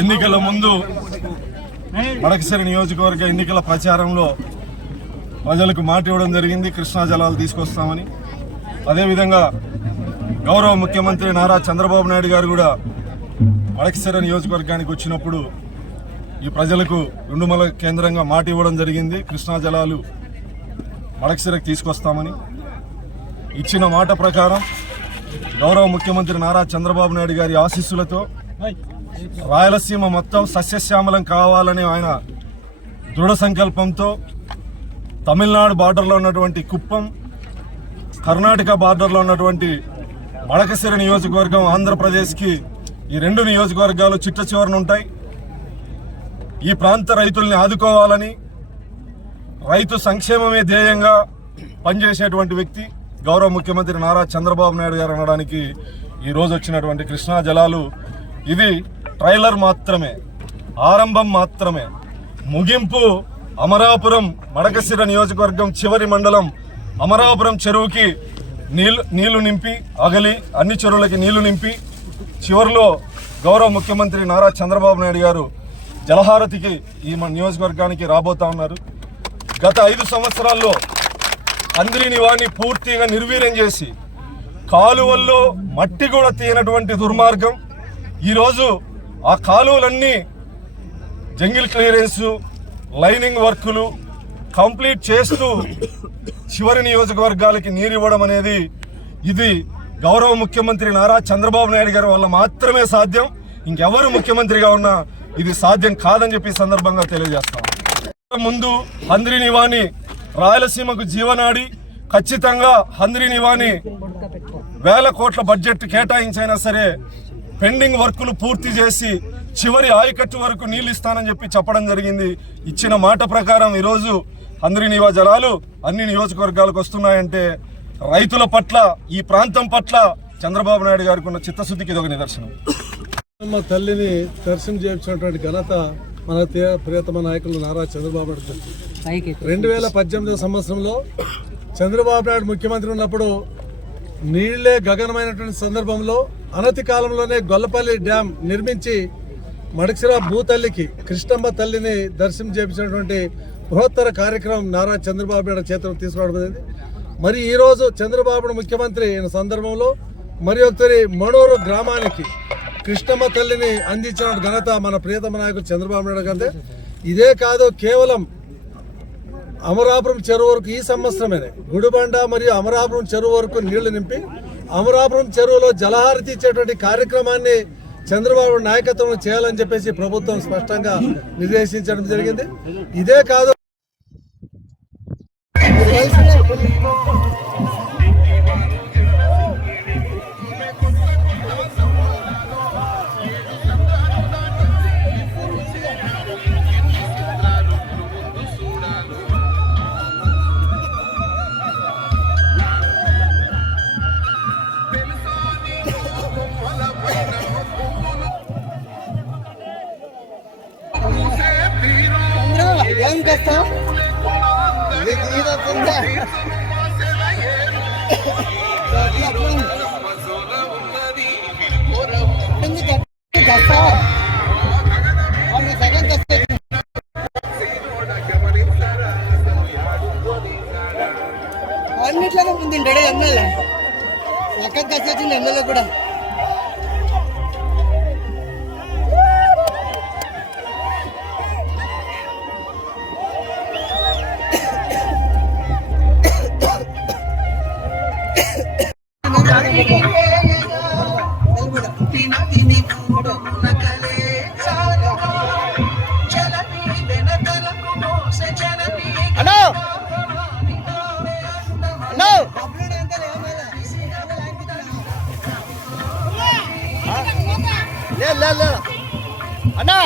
ఎన్నికల ముందు మడకశిర నియోజకవర్గ ఎన్నికల ప్రచారంలో ప్రజలకు మాట ఇవ్వడం జరిగింది, కృష్ణా జలాలు తీసుకొస్తామని. అదేవిధంగా గౌరవ ముఖ్యమంత్రి నారా చంద్రబాబు నాయుడు గారు కూడా మడకశిర నియోజకవర్గానికి వచ్చినప్పుడు ఈ ప్రజలకు రెండుమల కేంద్రంగా మాట ఇవ్వడం జరిగింది, కృష్ణా జలాలు మడకశిరకు తీసుకొస్తామని. ఇచ్చిన మాట ప్రకారం గౌరవ ముఖ్యమంత్రి నారా చంద్రబాబు నాయుడు గారి ఆశీస్సులతో రాయలసీమ మొత్తం సస్యశ్యామలం కావాలనే ఆయన దృఢ సంకల్పంతో తమిళనాడు బార్డర్లో ఉన్నటువంటి కుప్పం, కర్ణాటక బార్డర్లో ఉన్నటువంటి మడకశిర నియోజకవర్గం, ఆంధ్రప్రదేశ్కి ఈ రెండు నియోజకవర్గాలు చిట్ట చివరన ఉంటాయి. ఈ ప్రాంత రైతుల్ని ఆదుకోవాలని, రైతు సంక్షేమమే ధ్యేయంగా పనిచేసేటువంటి వ్యక్తి గౌరవ ముఖ్యమంత్రి నారా చంద్రబాబు నాయుడు గారు అనడానికి ఈరోజు వచ్చినటువంటి కృష్ణా జలాలు ఇది ట్రైలర్ మాత్రమే, ఆరంభం మాత్రమే. ముగింపు అమరాపురం మడకశిర నియోజకవర్గం చివరి మండలం అమరాపురం చెరువుకి నీళ్లు నింపి, అగలి అన్ని చెరువులకి నీళ్లు నింపి చివరిలో గౌరవ ముఖ్యమంత్రి నారా చంద్రబాబు నాయుడు గారు జలహారతికి ఈ నియోజకవర్గానికి రాబోతా ఉన్నారు. గత 5 సంవత్సరాల్లో అంద్రినివాని పూర్తిగా నిర్వీర్యం చేసి కాలువల్లో మట్టి కూడా తీయనటువంటి దుర్మార్గం ఈరోజు ఆ కాలువలన్నీ జంగిల్ క్లియరెన్స్, లైనింగ్ వర్కులు కంప్లీట్ చేస్తూ చివరి నియోజకవర్గాలకి నీరు ఇవ్వడం అనేది ఇది గౌరవ ముఖ్యమంత్రి నారా చంద్రబాబు నాయుడు గారి వల్ల మాత్రమే సాధ్యం. ఇంకెవరు ముఖ్యమంత్రిగా ఉన్నా ఇది సాధ్యం కాదని చెప్పి సందర్భంగా తెలియజేస్తాం. ముందు అంద్రినివాని రాయలసీమకు జీవనాడి, ఖచ్చితంగా అంద్రినివాని 1000 కోట్ల బడ్జెట్ కేటాయించైనా సరే పెండింగ్ వర్కులు పూర్తి చేసి చివరి ఆయకట్టు వరకు నీళ్లు ఇస్తానని చెప్పి చెప్పడం జరిగింది. ఇచ్చిన మాట ప్రకారం ఈరోజు అంద్రినివా జలాలు అన్ని నియోజకవర్గాలకు వస్తున్నాయంటే రైతుల పట్ల, ఈ ప్రాంతం పట్ల చంద్రబాబు నాయుడు గారికి ఉన్న చిత్తశుద్ధికి ఇది ఒక నిదర్శనం. తల్లిని దర్శనం చేయించినటువంటి ఘనత మన ప్రియతమ నాయకులు నారా చంద్రబాబు నాయుడు. 2018 సంవత్సరంలో చంద్రబాబు నాయుడు ముఖ్యమంత్రి ఉన్నప్పుడు నీళ్లే గగనమైనటువంటి సందర్భంలో అనతి కాలంలోనే గొల్లపల్లి డ్యాం నిర్మించి మడకశిర భూతల్లికి, కృష్ణమ్మ తల్లిని దర్శనం చేయించినటువంటి బృహత్తర కార్యక్రమం నారా చంద్రబాబు నాయుడు చేతులు తీసుకురావడం జరిగింది. మరి ఈరోజు చంద్రబాబు ముఖ్యమంత్రి అయిన సందర్భంలో మరి ఒకసారి మణూరు గ్రామానికి కృష్ణమ్మ తల్లిని అందించిన ఘనత మన ప్రియతమ నాయకుడు చంద్రబాబు నాయుడు గారిదే. ఇదే కాదు, కేవలం అమరాపురం చెరువు వరకు ఈ సంవత్సరమే గుడిబండ మరియు అమరాపురం చెరువు వరకు నీళ్లు నింపి అమరాపురం చెరువులో జలహారతి ఇచ్చేటువంటి కార్యక్రమాన్ని చంద్రబాబు నాయకత్వంలో చేయాలని చెప్పేసి ప్రభుత్వం స్పష్టంగా నిర్దేశించడం జరిగింది. ఇదే కాదు, ఏం కష్టం అన్నిట్లోనే ముందు ఎమ్మెల్యే ఎక్కడ కష్టం ఎమ్మెల్యే కూడా అన్నా